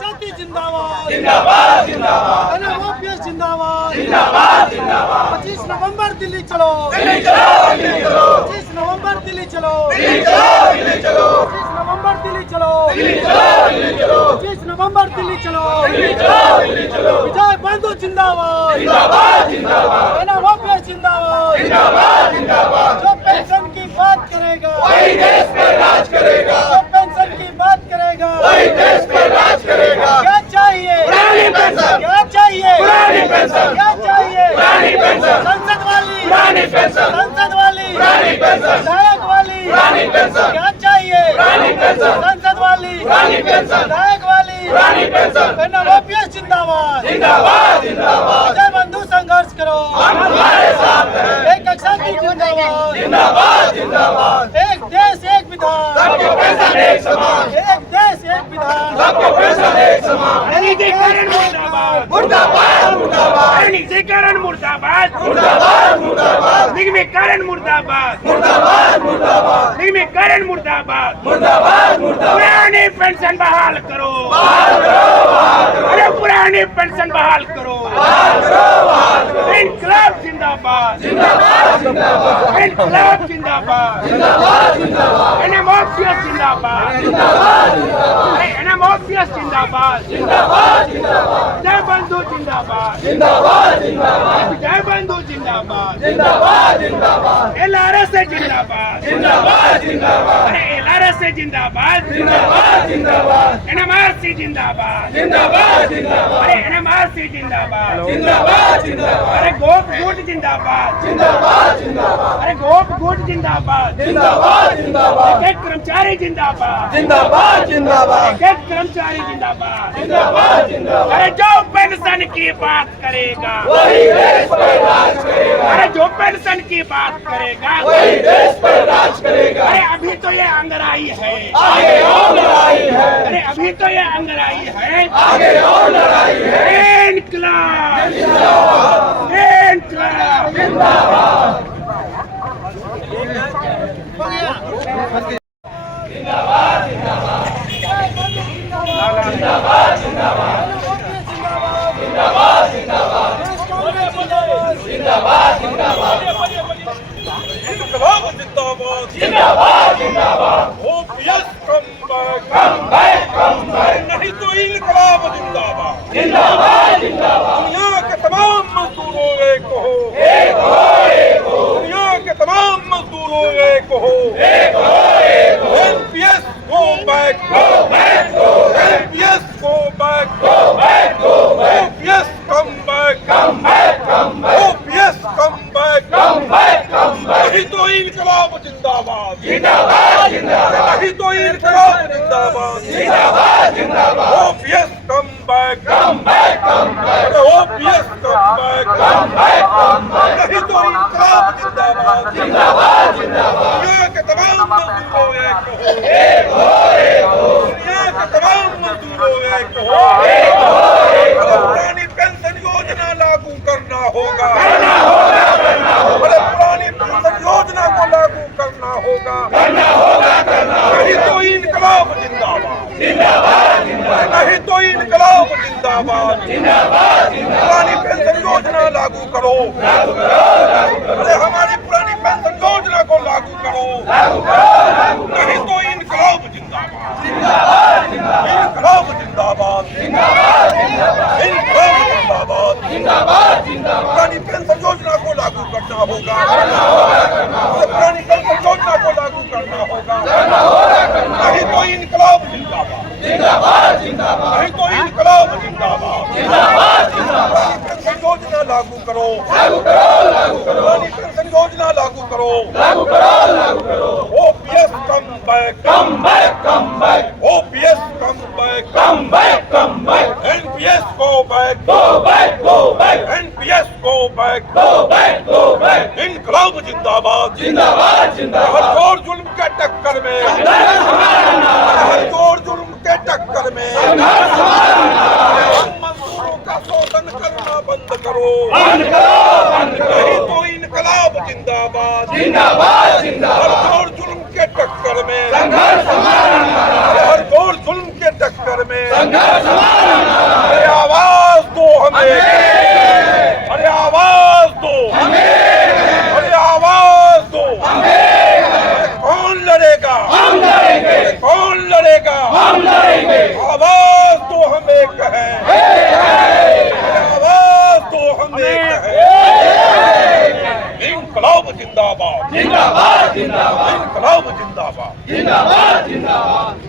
शक्ति जिंदाबाद जिंदाबाद जिंदाबाद एनएमओपीएस जिंदाबाद जिंदाबाद जिंदाबाद 25 नवंबर दिल्ली चलो दिल्ली चलो दिल्ली चलो 25 नवंबर दिल्ली चलो दिल्ली चलो दिल्ली चलो 25 नवंबर दिल्ली चलो दिल्ली चलो दिल्ली चलो 25 नवंबर दिल्ली चलो दिल्ली चलो दिल्ली चलो विजय बंधु जिंदाबाद जिंदाबाद जिंदाबाद एनएमओपीएस जिंदाबाद जिंदाबाद जिंदाबाद जो पेंशन की बात करेगा वही देश पर राज करेगा जो पेंशन की बात करेगा वही देश पर राज करेगा क्या चाहिए पुरानी पेंशन क्या चाहिए पुरानी पेंशन क्या चाहिए पुरानी पेंशन संसद वाली पुरानी पेंशन संसद वाली पुरानी पेंशन विधायक वाली पुरानी पेंशन क्या चाहिए पुरानी पेंशन संसद वाली पुरानी पेंशन विधायक वाली पुरानी पेंशन एनएमओपीएस जिंदाबाद जिंदाबाद जिंदाबाद विजय बंधु संघर्ष करो हम तुम्हारे साथ हैं एक शक्ति जिंदाबाद जिंदाबाद जिंदाबाद एक देश एक विधान सबके पेंशन एक समान एक देश एक विधान सबके पेंशन एक समान निजीकरण मुर्दाबाद मुर्दाबाद मुर्दाबाद निजीकरण मुर्दाबाद मुर्दाबाद मुर्दाबाद निगमीकरण मुर्दाबाद मुर्दाबाद मुर्दाबाद निगमीकरण मुर्दाबाद मुर्दाबाद मुर्दाबाद पुरानी पेंशन बहाल करो अरे पुरानी पेंशन बहाल करो इनकलाब जिंदाबाद जिंदाबाद जिंदाबाद इनकलाब जिंदाबाद जिंदाबाद जिंदाबाद एनएमओपीएस जिंदाबाद जिंदाबाद एनएमओपीएस जिंदाबाद जिंदाबाद जिंदाबाद जय बंधु जिंदाबाद जिंदाबाद जिंदाबाद जय बंधु जिंदाबाद जिंदाबाद जिंदाबाद एलआरएस जिंदाबाद जिंदाबाद जिंदाबाद अरे एलआरएस जिंदाबाद जिंदाबाद जिंदाबाद एनएमआरसी जिंदाबाद जिंदाबाद जिंदाबाद अरे एनएमआरसी जिंदाबाद जिंदाबाद जिंदाबाद अरे गोप गुट जिंदाबाद जिंदाबाद जिंदाबाद अरे गोप गुट जिंदाबाद जिंदाबाद जिंदाबाद एक कर्मचारी जिंदाबाद जिंदाबाद जिंदाबाद एक कर्मचारी जिंदाबाद जिंदाबाद जिंदाबाद अरे जो पेंशन की बात करेगा वही देश पर राज करेगा अरे जो पेंशन की बात करेगा वही देश पर राज करेगा अरे अभी तो ये अंगराई है आगे और लड़ाई है अरे अभी तो ये अंगराई है आगे और लड़ाई है इनकलाब इनकलाब जिंदाबाद जिंदाबाद जिंदाबाद जिंदाबाद जिंदाबाद जिंदाबाद जिंदाबाद इनकलाब जिंदाबाद जिंदाबाद जिंदाबाद ओपीएस कम बैक नहीं तो इनकलाब जिंदाबाद जिंदाबाद जिंदाबाद दुनिया के तमाम मजदूरों एक हो एक हो एक हो दुनिया के तमाम मजदूरों एक हो एक हो एक हो NPS go back NPS go back OPS come back OPS come back नहीं तो इनकलाब जिंदाबाद जिंदाबाद जिंदाबाद नहीं तो इनकलाब जिंदाबाद जिंदाबाद जिंदाबाद ओपीएस कम बैक अरे ओपीएस कम बैक नहीं तो इनकलाब जिंदाबाद जिंदाबाद जिंदाबाद दुनिया के तमाम मजदूरों एक हो एक हो एक हो दुनिया के तमाम मजदूरों एक हो पुरानी पेंशन योजना लागू करना होगा अरे पुरानी पेंशन योजना को लागू करना होगा नहीं तो इनकलाब जिंदाबाद नहीं तो इनकलाब जिंदाबाद पुरानी पेंशन योजना लागू करो अरे हमारी पुरानी पेंशन योजना को लागू करो नहीं तो इनकलाब जिंदाबाद इनकलाब जिंदाबाद इनकलाब जिंदाबाद पुरानी पेंशन योजना को लागू करना होगा पुरानी पेंशन योजना को लागू करना होगा नहीं तो इनकलाब जिंदाबाद नहीं तो इनकलाब जिंदाबाद पुरानी पेंशन योजना लागू करो पुरानी पेंशन योजना लागू करो OPS come back OPS come back NPS go back NPS go back इनकलाब जिंदाबाद हर जोर जुल्म के टक्कर में हर जोर जुल्म के टक्कर में मजदूरों का शोषण करना बंद करो नहीं तो इनकलाब जिंदाबाद हर जोर जुल्म के टक्कर में हर जोर जुल्म के टक्कर में हमें अरे आवाज दो हमें, अरे आवाज दो हमें। कौन लड़ेगा? हम लड़ेंगे। कौन लड़ेगा? हम लड़ेंगे। आवाज दो हमें कहे, आवाज दो हमें कहे। इनकलाब जिंदाबाद, जिंदाबाद जिंदाबाद इनकलाब जिंदाबाद। जिंदाबाद जिंदाबाद